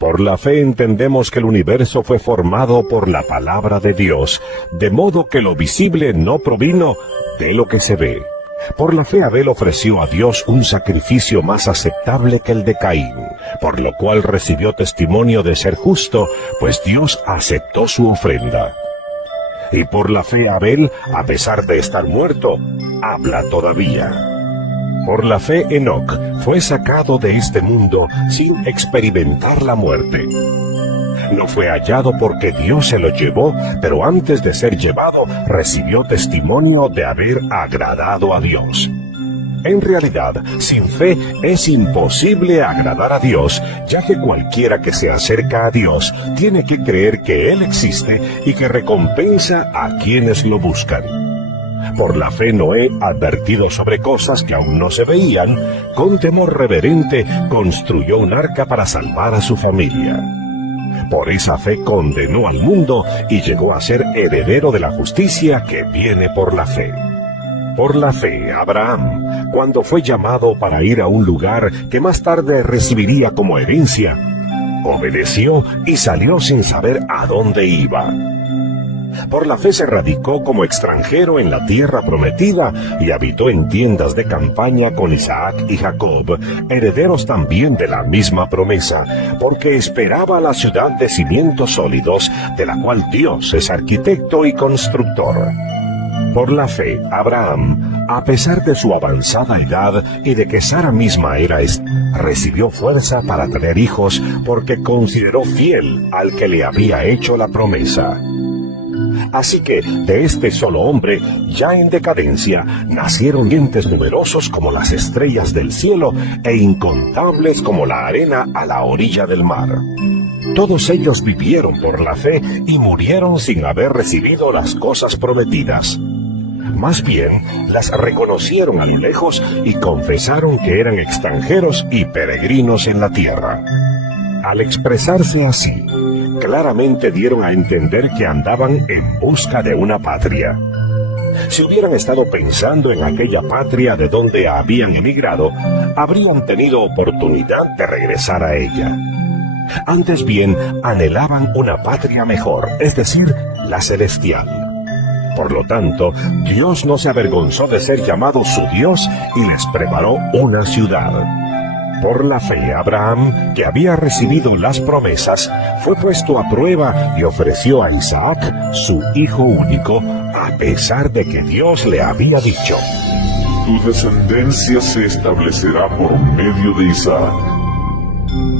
Por la fe entendemos que el universo fue formado por la palabra de Dios, de modo que lo visible no provino de lo que se ve. Por la fe Abel ofreció a Dios un sacrificio más aceptable que el de Caín, por lo cual recibió testimonio de ser justo, pues Dios aceptó su ofrenda. Y por la fe Abel, a pesar de estar muerto, habla todavía. Por la fe Enoc fue sacado de este mundo sin experimentar la muerte. No fue hallado porque Dios se lo llevó, pero antes de ser llevado recibió testimonio de haber agradado a Dios. En realidad, sin fe es imposible agradar a Dios, ya que cualquiera que se acerca a Dios tiene que creer que Él existe y que recompensa a quienes lo buscan. Por la fe Noé, advertido sobre cosas que aún no se veían, con temor reverente construyó un arca para salvar a su familia. Por esa fe condenó al mundo y llegó a ser heredero de la justicia que viene por la fe. Por la fe, Abraham, cuando fue llamado para ir a un lugar que más tarde recibiría como herencia, obedeció y salió sin saber a dónde iba. Por la fe se radicó como extranjero en la tierra prometida y habitó en tiendas de campaña con Isaac y Jacob, herederos también de la misma promesa, porque esperaba la ciudad de cimientos sólidos, de la cual Dios es arquitecto y constructor. Por la fe, Abraham, a pesar de su avanzada edad y de que Sara misma era recibió fuerza para tener hijos porque consideró fiel al que le había hecho la promesa. Así que de este solo hombre, ya en decadencia, nacieron dientes numerosos como las estrellas del cielo e incontables como la arena a la orilla del mar. Todos ellos vivieron por la fe y murieron sin haber recibido las cosas prometidas. Más bien, las reconocieron a lo lejos y confesaron que eran extranjeros y peregrinos en la tierra. Al expresarse así, claramente dieron a entender que andaban en busca de una patria. Si hubieran estado pensando en aquella patria de donde habían emigrado, habrían tenido oportunidad de regresar a ella. Antes bien, anhelaban una patria mejor, es decir, la celestial. Por lo tanto, Dios no se avergonzó de ser llamado su Dios y les preparó una ciudad. Por la fe, Abraham, que había recibido las promesas, fue puesto a prueba y ofreció a Isaac, su hijo único, a pesar de que Dios le había dicho: Tu descendencia se establecerá por medio de Isaac.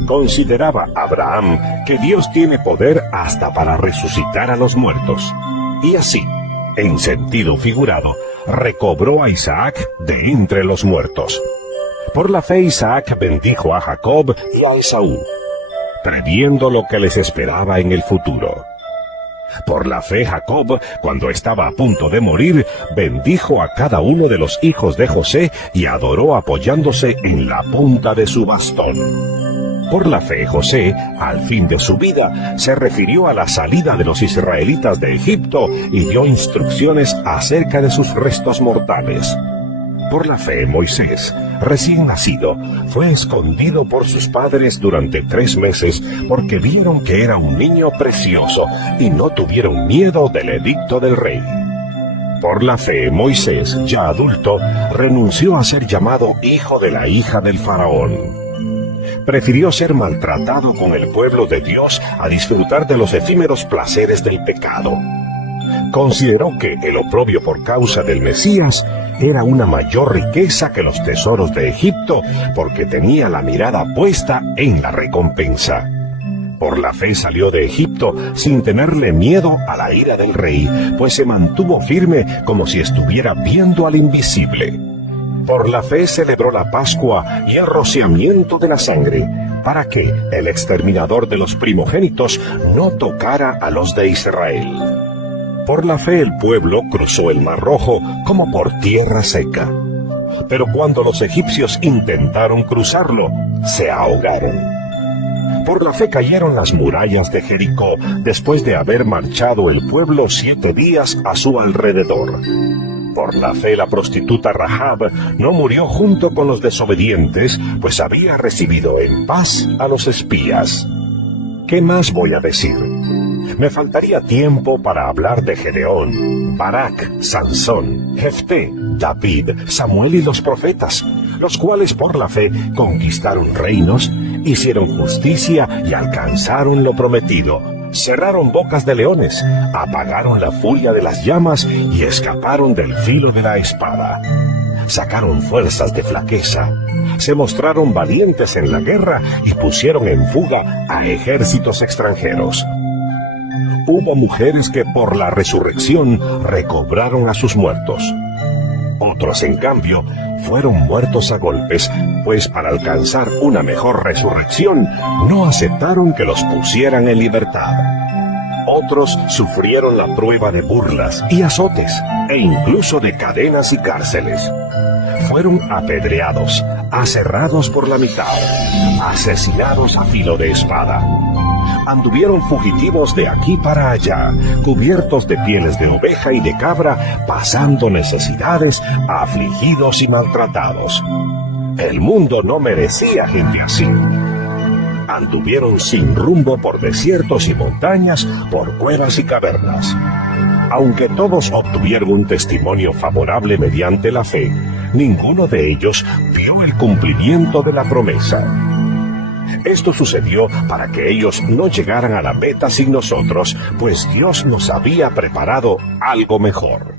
Consideraba Abraham que Dios tiene poder hasta para resucitar a los muertos. Y así, en sentido figurado, recobró a Isaac de entre los muertos. Por la fe Isaac bendijo a Jacob y a Esaú, previendo lo que les esperaba en el futuro. Por la fe Jacob, cuando estaba a punto de morir, bendijo a cada uno de los hijos de José y adoró apoyándose en la punta de su bastón. Por la fe José, al fin de su vida, se refirió a la salida de los israelitas de Egipto y dio instrucciones acerca de sus restos mortales. Por la fe Moisés, recién nacido, fue escondido por sus padres durante 3 meses porque vieron que era un niño precioso y no tuvieron miedo del edicto del rey. Por la fe Moisés, ya adulto, renunció a ser llamado hijo de la hija del faraón. Prefirió ser maltratado con el pueblo de Dios a disfrutar de los efímeros placeres del pecado. Consideró que el oprobio por causa del Mesías era una mayor riqueza que los tesoros de Egipto, porque tenía la mirada puesta en la recompensa. Por la fe salió de Egipto sin tenerle miedo a la ira del rey, pues se mantuvo firme como si estuviera viendo al invisible. Por la fe celebró la Pascua y el rociamiento de la sangre, para que el exterminador de los primogénitos no tocara a los de Israel. Por la fe el pueblo cruzó el Mar Rojo como por tierra seca. Pero cuando los egipcios intentaron cruzarlo, se ahogaron. Por la fe cayeron las murallas de Jericó, después de haber marchado el pueblo 7 días a su alrededor. Por la fe la prostituta Rahab no murió junto con los desobedientes, pues había recibido en paz a los espías. ¿Qué más voy a decir? Me faltaría tiempo para hablar de Gedeón, Barak, Sansón, Jefté, David, Samuel y los profetas, los cuales por la fe conquistaron reinos, hicieron justicia y alcanzaron lo prometido, cerraron bocas de leones, apagaron la furia de las llamas y escaparon del filo de la espada. Sacaron fuerzas de flaqueza, se mostraron valientes en la guerra y pusieron en fuga a ejércitos extranjeros. Hubo mujeres que por la resurrección recobraron a sus muertos. Otros, en cambio, fueron muertos a golpes, pues para alcanzar una mejor resurrección no aceptaron que los pusieran en libertad. Otros sufrieron la prueba de burlas y azotes, e incluso de cadenas y cárceles. Fueron apedreados, aserrados por la mitad, asesinados a filo de espada. Anduvieron fugitivos de aquí para allá, cubiertos de pieles de oveja y de cabra, pasando necesidades, afligidos y maltratados. El mundo no merecía gente así. Anduvieron sin rumbo por desiertos y montañas, por cuevas y cavernas. Aunque todos obtuvieron un testimonio favorable mediante la fe, ninguno de ellos vio el cumplimiento de la promesa. Esto sucedió para que ellos no llegaran a la meta sin nosotros, pues Dios nos había preparado algo mejor.